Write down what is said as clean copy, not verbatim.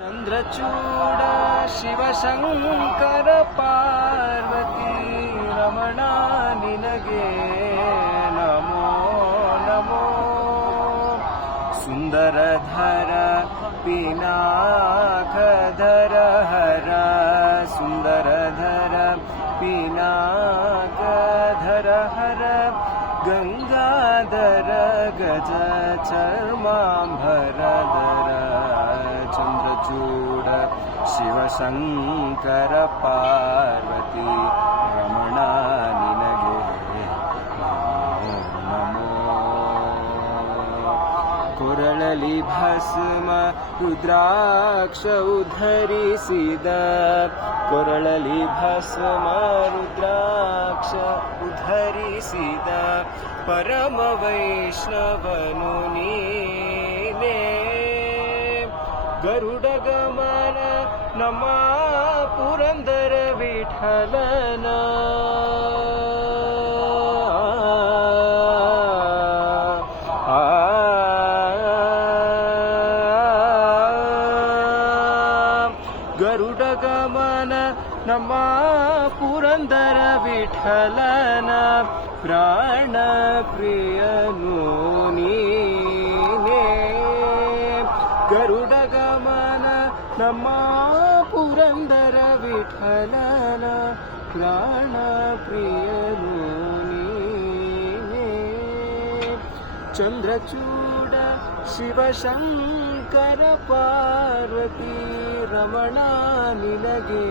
ಚಂದ್ರಚೂಡ ಶಿವಶಂಕರ ಪಾರ್ವತಿ ರಮಣ ನಿನಗೆ ನಮೋ ನಮೋ. ಸುಂದರಧರ ಪಿನಾಕಧರ ಹರ ಸುಂದರಧರ ಪಿನಾಕಧರ ಹರ ಗಂಗಾಧರ ಗಜ ಚರ್ಮಾಂಬರಧರ ಚಂದ್ರಚೂಡ ಶಿವಶಂಕರ ಪಾರ್ವತಿ ರಮಣ ನಿನಗೆ ನಮೋ ನಮೋ. ಕೊರಳಲಿ ಭಸ್ಮ ರುದ್ರಾಕ್ಷ ಉಧರಿಸಿದ ಕೊರಳಲಿ ಭಸ್ಮ ರುದ್ರಾಕ್ಷ ಉಧರಿಸಿದ ಪರಮ ವೈಷ್ಣವನು ನೀನೇ. ಗರುಡ ಗಮನ ನಮ್ಮ ಪುರಂದರ ವಿಠಲನ ಗರುಡ ಗಮನ ನಮ್ಮ ಪುರಂದರ ವಿಠಲನ ಪ್ರಾಣ ಪ್ರಿಯನು ನೀನೇ. ಗರುಡ ಗಮನ ನಮ್ಮ ಪುರಂದರ ವಿಠಲನ ಪ್ರಾಣ ಪ್ರಿಯನು ನೀನೇ. ಚಂದ್ರಚೂಡ ಶಿವಶಂಕರ ಪಾರ್ವತಿ ರಮಣ ನಿನಗೆ